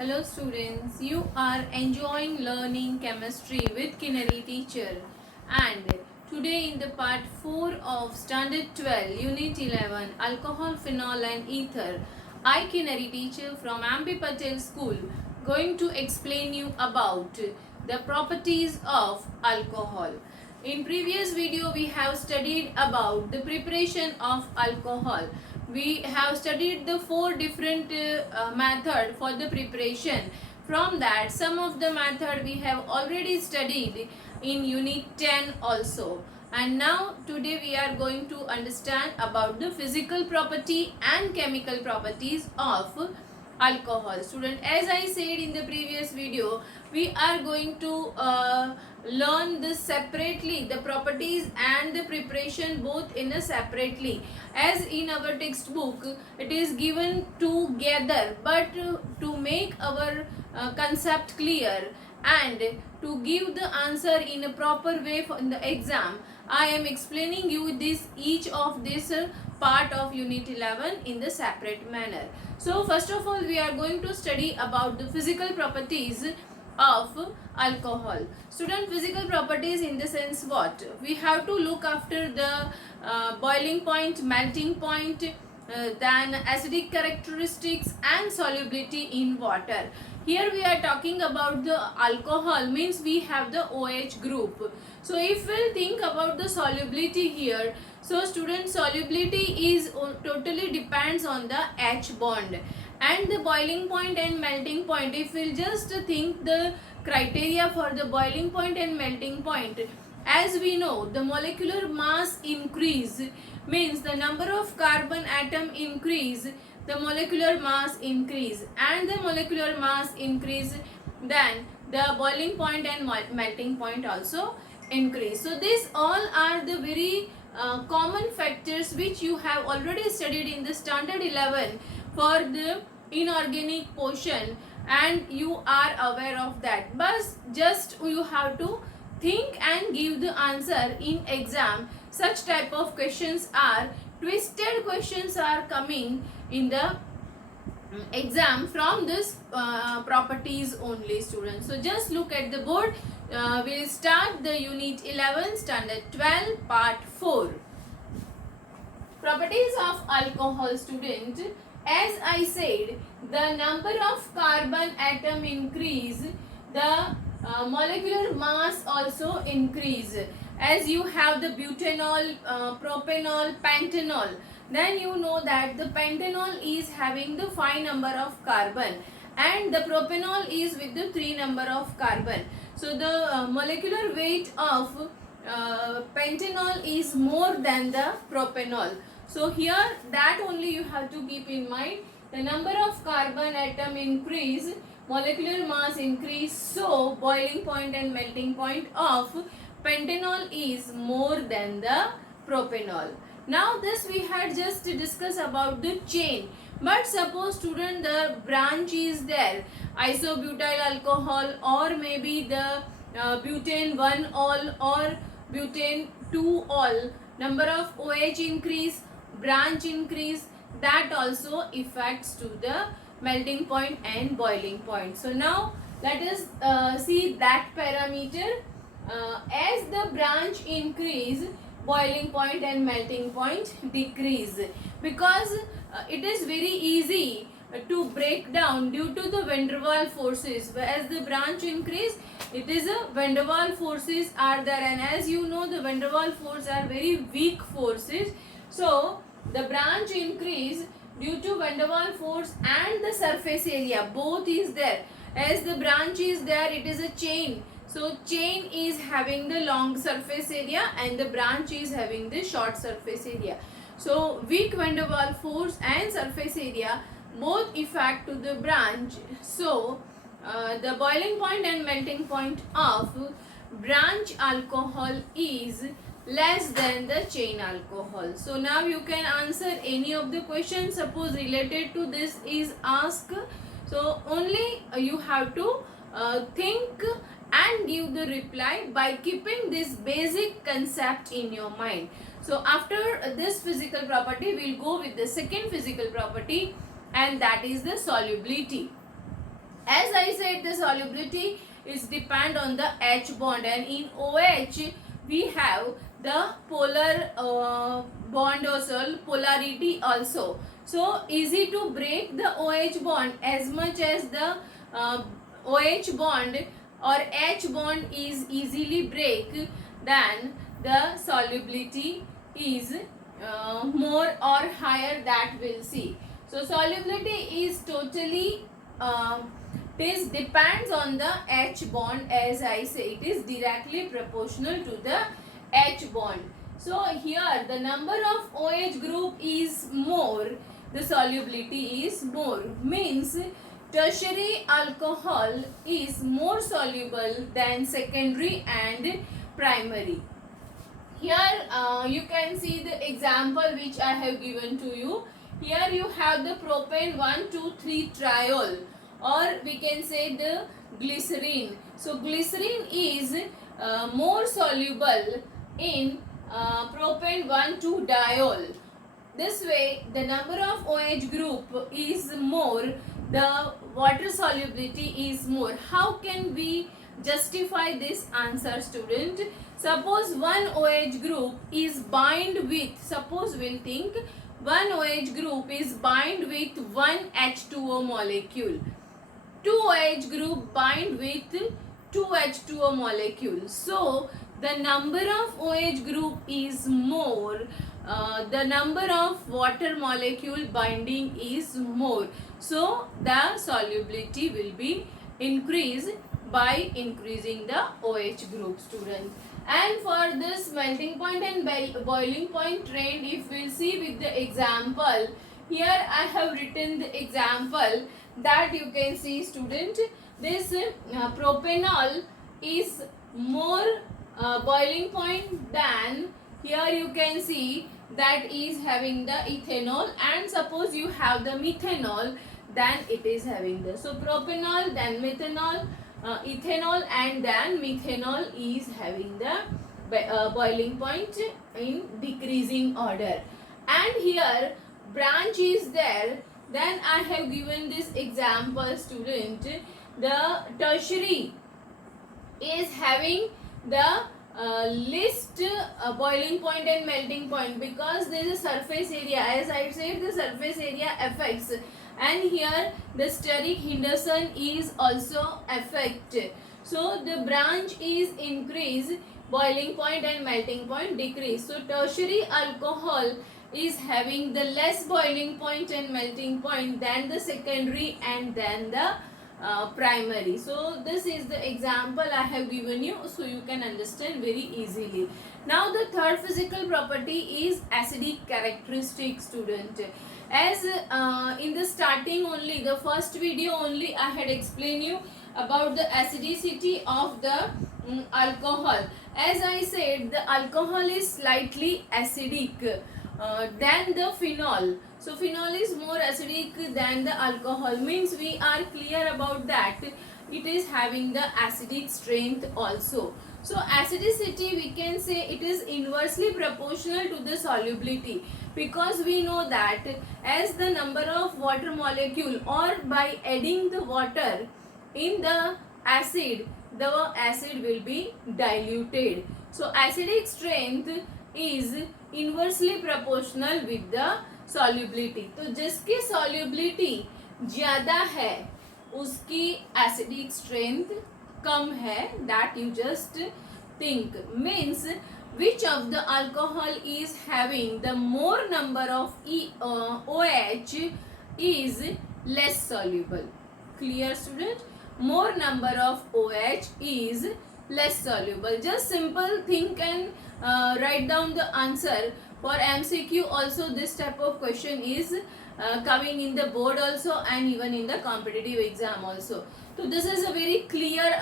Hello students, you are enjoying learning chemistry with Kinnari teacher, and today in the part 4 of standard 12 unit 11 alcohol, phenol and ether, I Kinnari teacher from Ambi Patel school going to explain you about the properties of alcohol. In previous video we have studied about the preparation of alcohol. We have studied the 4 different method for the preparation. From that, some of the method we have already studied in unit 10 also. And now today we are going to understand about the physical property and chemical properties of alcohol. Student, as I said in the previous video, we are going to learn this separately, the properties and the preparation both in a separately, as in our textbook it is given together, but to make our concept clear and to give the answer in a proper way in the exam, I am explaining you this each of this part of unit 11 in the separate manner. So first of all we are going to study about the physical properties of alcohol. Student, physical properties in the sense what? We have to look after the boiling point, melting point, then acidic characteristics and solubility in water. Here we are talking about the alcohol, means we have the OH group. So if we think about the solubility here, so student, solubility is totally depends on the H bond, and the boiling point and melting point, if we'll just think the criteria for the boiling point and melting point, as we know the molecular mass increase means the number of carbon atom increase, the molecular mass increase, and the molecular mass increase, then the boiling point and melting point also increase. So these all are the very common factors which you have already studied in the standard 11 for the inorganic portion, and you are aware of that, but just you have to think and give the answer in exam. Such type of questions are twisted questions are coming in the exam from this properties only, students. So just look at the board. We'll start the unit 11 standard 12 part 4. Properties of alcohol, student. As I said, the number of carbon atom increase, the molecular mass also increase. As you have the butanol, propanol, pentanol, then you know that the pentanol is having the 5 number of carbon and the propanol is with the 3 number of carbon. So the molecular weight of pentanol is more than the propanol. So here that only you have to keep in mind. The number of carbon atom increase, molecular mass increase, so boiling point and melting point of pentanol is more than the propanol. Now this we had just discussed about the chain, but suppose student the branch is there, isobutyl alcohol or maybe the butane 1-ol or butane 2-ol, number of OH increase, branch increase, that also affects to the melting point and boiling point. So now let us see that parameter. As the branch increase, boiling point and melting point decrease, because it is very easy to break down due to the van der Waals forces. As the branch increase, it is a van der Waals forces are there, and as you know the van der Waals forces are very weak forces. So the branch increase due to van der Waals force and the surface area both is there. As the branch is there, it is a chain. So chain is having the long surface area and the branch is having the short surface area. So weak van der Waals force and surface area both effect to the branch. So the boiling point and melting point of branch alcohol is less than the chain alcohol. So now you can answer any of the questions suppose related to this is asked. So only you have to think and give the reply by keeping this basic concept in your mind. So after this physical property, we'll go with the second physical property, and that is the solubility. As I said, the solubility is depend on the H bond, and in OH we have the polar bond also, polarity also. So easy to break the OH bond as much as the OH bond or H bond is easily break, then the solubility is more or higher, that we'll see. So solubility is totally this depends on the H bond. As I say, it is directly proportional to the H bond. So here the number of OH group is more, the solubility is more, means tertiary alcohol is more soluble than secondary and primary. Here you can see the example which I have given to you. Here you have the propane 1,2,3 triol, or we can say the glycerin. So glycerin is more soluble in propane 1,2-diol. This way the number of OH group is more, the water solubility is more. How can we justify this answer, student? Suppose one OH group is bind with, suppose we'll think one OH group is bind with one H2O molecule. Two OH group bind with two H2O molecules. So the number of OH group is more, the number of water molecule binding is more. So the solubility will be increased by increasing the OH group, students. And for this melting point and boiling point trend, if we see with the example, here I have written the example that you can see, student, this propanol is more boiling point than, here you can see that is having the ethanol, and suppose you have the methanol, then it is having the, so propanol, then methanol, ethanol, and then methanol is having the boiling point in decreasing order. And here branch is there, then I have given this example, student, the tertiary is having the least boiling point and melting point, because there is a surface area, as I said the surface area affects, and here the steric Henderson is also affected. So the branch is increase, boiling point and melting point decrease. So tertiary alcohol is having the less boiling point and melting point than the secondary and then the primary. So this is the example I have given you, so you can understand very easily. Now the third physical property is acidic characteristic, student. As in the starting only, the first video only, I had explained you about the acidicity of the alcohol. As I said, the alcohol is slightly acidic than the phenol. So phenol is more acidic than the alcohol, means we are clear about that it is having the acidic strength also. So acidicity, we can say it is inversely proportional to the solubility, because we know that as the number of water molecule, or by adding the water in the acid will be diluted. So acidic strength is inversely proportional with the solubility. तो जिसकी solubility ज़्यादा है उसकी acidic strength कम है, that you just think, means which of the alcohol is having the more number of OH is less soluble. Clear, student? More number of OH is less soluble. Just simple think and write down the answer. For MCQ also this type of question is coming in the board also, and even in the competitive exam also. So this is a very clear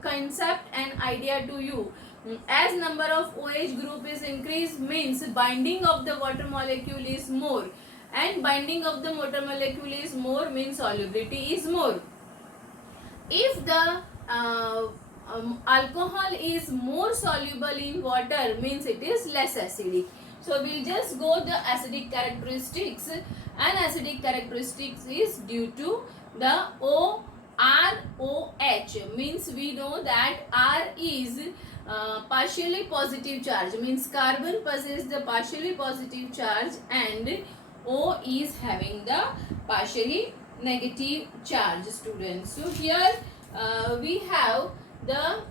concept and idea to you. As number of OH group is increased, means binding of the water molecule is more, and binding of the water molecule is more means solubility is more. If the alcohol is more soluble in water, means it is less acidic. So we'll just go the acidic characteristics, and acidic characteristics is due to the O ROH means we know that R is partially positive charge, means carbon possesses the partially positive charge and O is having the partially negative charge, students. So here we have the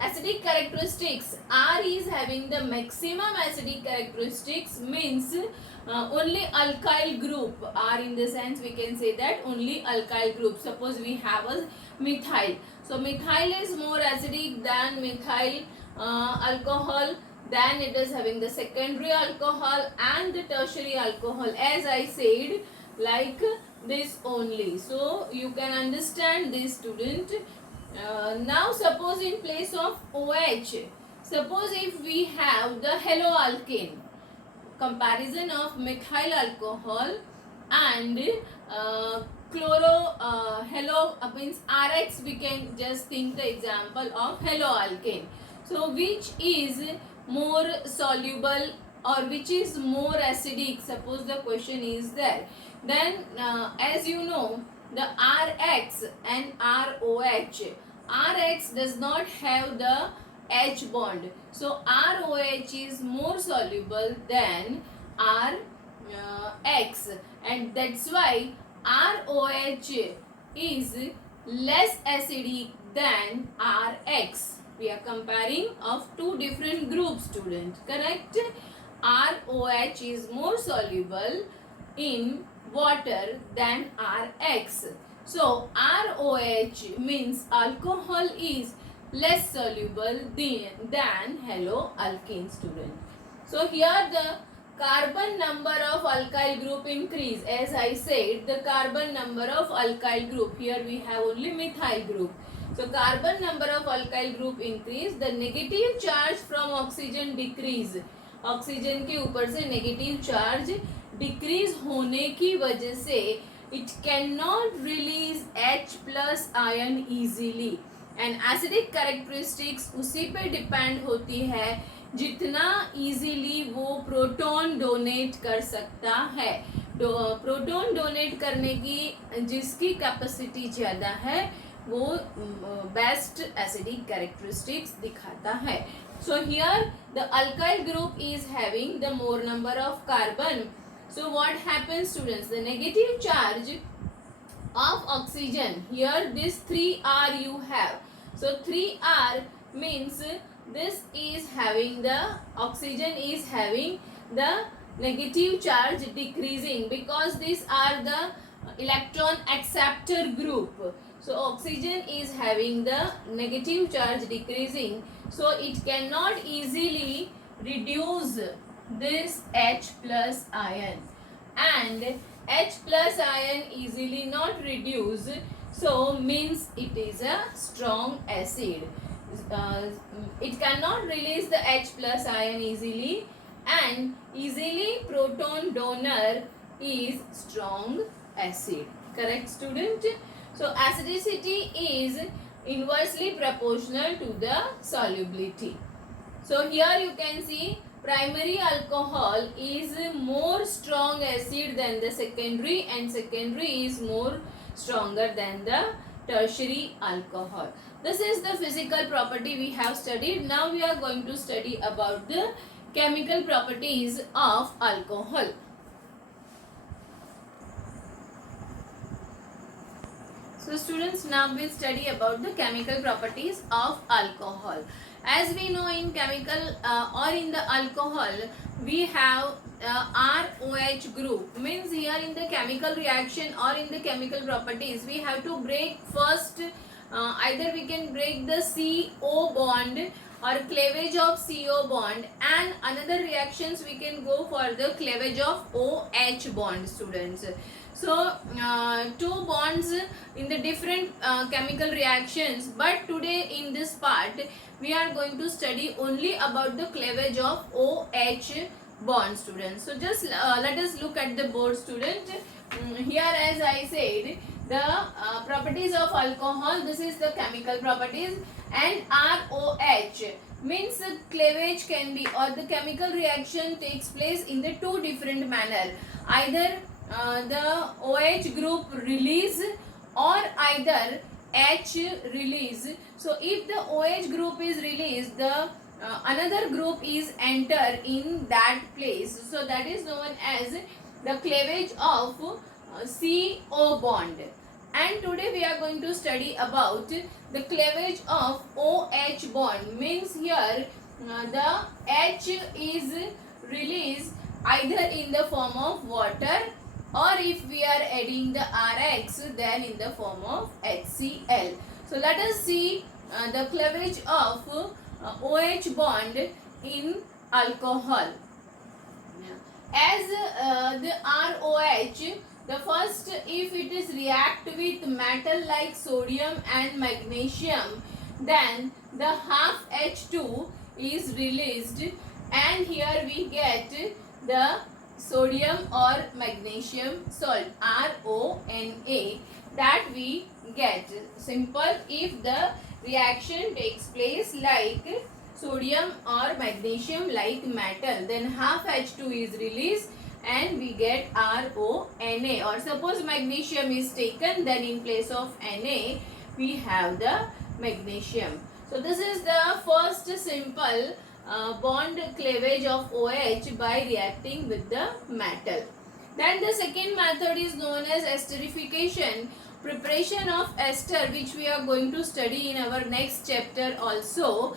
acidic characteristics. R is having the maximum acidic characteristics, means only alkyl group. R in the sense we can say that only alkyl group. Suppose we have a methyl. So methyl is more acidic than methyl alcohol. Then it is having the secondary alcohol and the tertiary alcohol, as I said, like this only. So you can understand this, student. Now suppose in place of OH, suppose if we have the haloalkane, comparison of methyl alcohol and halo means RX, we can just think the example of haloalkane. So which is more soluble or which is more acidic, suppose the question is there. Then as you know, the RX and ROH, RX does not have the H bond, so ROH is more soluble than RX, and that's why ROH is less acidic than RX. We are comparing of two different groups, student, correct? ROH is more soluble in water than RX. So ROH means alcohol is less soluble than haloalkane, student. So here the carbon number of alkyl group increase. As I said, the carbon number of alkyl group, here we have only methyl group. So carbon number of alkyl group increase, the negative charge from oxygen decrease. Oxygen के ऊपर से negative charge decrease होने की वजह से it can not release H plus ion easily, and acidic characteristics उसी पे depend होती है जितना इजीली वो प्रोटॉन डोनेट कर सकता है. प्रोटॉन डोनेट करने की जिसकी कैपेसिटी ज़्यादा है वो बेस्ट एसिडिक कैरेक्टरिस्टिक्स दिखाता है. So here the alkyl group is having the more number of carbon. So what happens, students? The negative charge of oxygen, here this 3R you have. So 3R means this is having the oxygen is having the negative charge decreasing because these are the electron acceptor group. So oxygen is having the negative charge decreasing, so it cannot easily reduce this H plus ion, and H plus ion easily not reduce, so means it is a strong acid. It cannot release the H plus ion easily, and easily proton donor is strong acid. Correct, student? So acidity is inversely proportional to the solubility. So here you can see primary alcohol is more strong acid than the secondary, and secondary is more stronger than the tertiary alcohol. This is the physical property we have studied. Now we are going to study about the chemical properties of alcohol. So students, now we'll study about the chemical properties of alcohol. As we know, in chemical or in the alcohol, we have ROH group. Means here in the chemical reaction or in the chemical properties, we have to break first, either we can break the CO bond or cleavage of CO bond, and another reactions we can go for the cleavage of OH bond, students. So two bonds in the different chemical reactions, but today in this part we are going to study only about the cleavage of OH bond, students. So just let us look at the board, student. Here, as I said, the properties of alcohol, this is the chemical properties, and ROH means cleavage can be, or the chemical reaction takes place in the two different manner. Either the OH group release or either H release. So if the OH group is released, the another group is enter in that place. So that is known as the cleavage of CO bond. And today we are going to study about the cleavage of OH bond. Means here the H is released either in the form of water, or if we are adding the RX, then in the form of HCl. So let us see the cleavage of OH bond in alcohol. As the ROH, the first, if it is react with metal like sodium and magnesium, then the half H2 is released, and here we get the sodium or magnesium salt, RONA, that we get. Simple, if the reaction takes place like sodium or magnesium like metal, then half H2 is released and we get RONA. Or suppose magnesium is taken, then in place of Na we have the magnesium. So this is the first simple bond cleavage of OH by reacting with the metal. Then the second method is known as esterification, preparation of ester, which we are going to study in our next chapter also.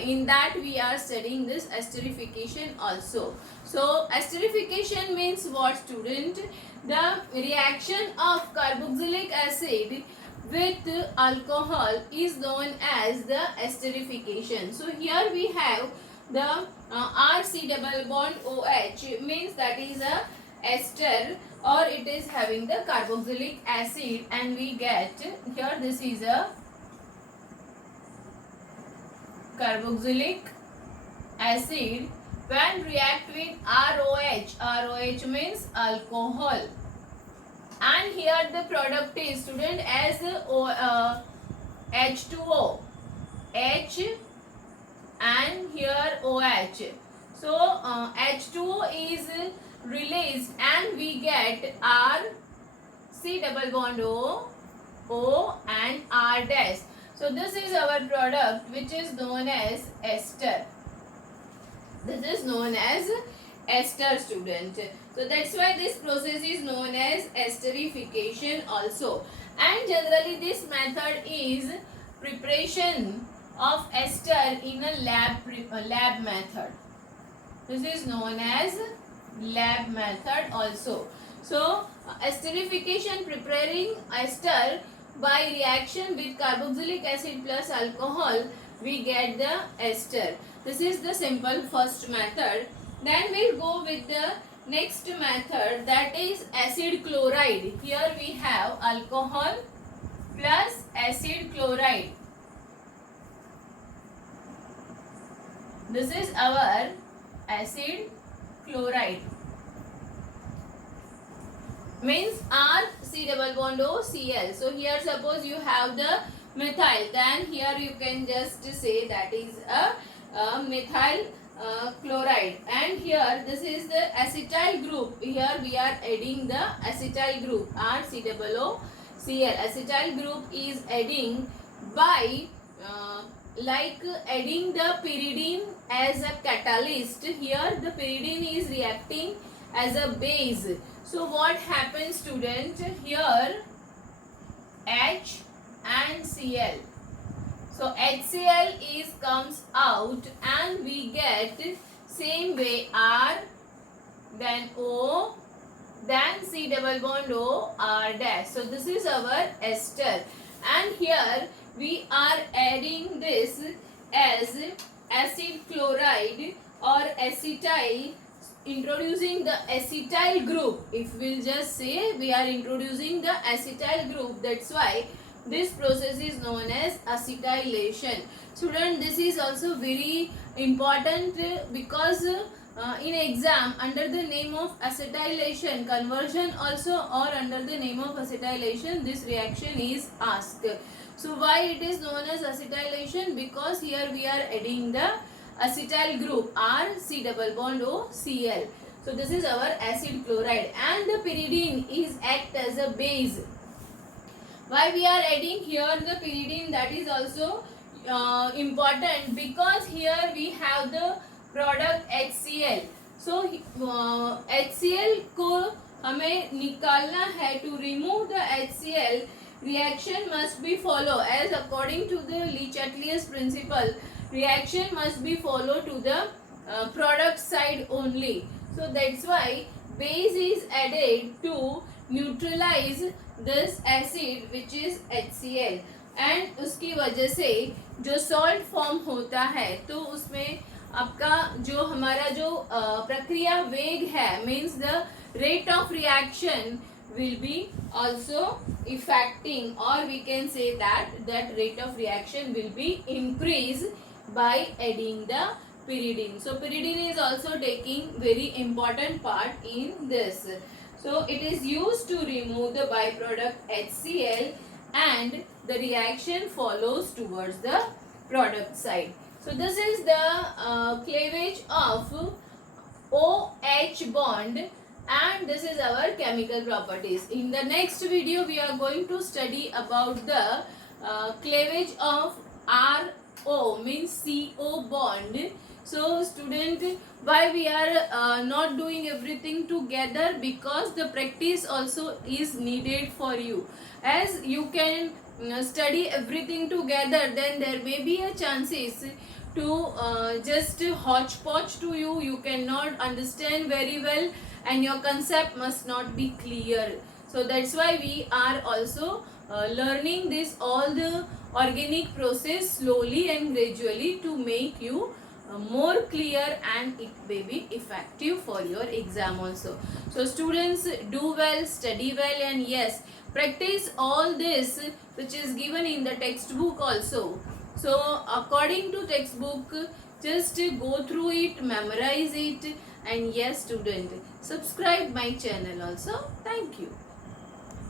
In that we are studying this esterification also. So esterification means what, student? The reaction of carboxylic acid with alcohol is known as the esterification. So here we have the RC double bond OH, means that is a ester, or it is having the carboxylic acid, and we get here this is a carboxylic acid when react with ROH. ROH means alcohol, and here the product is, student, as H2O, H and here OH. So H2O is released and we get R, C double bond O and R dash. So this is our product, which is known as ester. This is known as ester, student. So that's why this process is known as esterification also. And generally this method is preparation of ester in a lab method. This is known as lab method also. So esterification, preparing ester by reaction with carboxylic acid plus alcohol, we get the ester. This is the simple first method. Then we'll go with the next method, that is acid chloride. Here we have alcohol plus acid chloride. This is our acid chloride. Means R C double bond O Cl. So here suppose you have the methyl, then here you can just say that is a methyl chloride, and here this is the acetyl group. Here we are adding the acetyl group, R C double O Cl. Acetyl group is adding by like adding the pyridine as a catalyst. Here the pyridine is reacting as a base. So what happens, student? Here H and Cl. So HCl is comes out and we get same way R, then O, then C double bond O, R dash. So this is our ester, and here we are adding this as acid chloride or acetyl, introducing the acetyl group. If we'll just say we are introducing the acetyl group, that's why this process is known as acetylation. Student, this is also very important because in exam under the name of acetylation conversion also, or under the name of acetylation, this reaction is asked. So why it is known as acetylation? Because here we are adding the acetyl group R C double bond O Cl. So this is our acid chloride, and the pyridine is act as a base. Why we are adding here the pyridine, that is also important, because here we have the product HCl. So HCl को हमें निकालना है. To remove the HCl, reaction must be follow as according to the Le Chatelier's principle. Reaction must be follow to the product side only. So that's why base is added to neutralize this acid which is HCl, and उसकी वजह से जो salt form होता है तो उसमें आपका जो हमारा जो प्रक्रिया वेग है, means the rate of reaction will be also affecting, or we can say that rate of reaction will be increased by adding the pyridine. So pyridine is also taking very important part in this. So it is used to remove the byproduct HCl, and the reaction follows towards the product side. So this is the cleavage of OH bond, and this is our chemical properties. In the next video we are going to study about the cleavage of RO, means CO bond. So student, why we are not doing everything together? Because the practice also is needed for you. As you can study everything together, then there may be a chances to just hodgepodge to you. You cannot understand very well, and your concept must not be clear. So that's why we are also learning this all the organic process slowly and gradually to make you more clear, and it may be effective for your exam also. So students, do well, study well, and yes, practice all this which is given in the textbook also. So according to textbook, just go through it, memorize it, and yes student, subscribe my channel also. Thank you.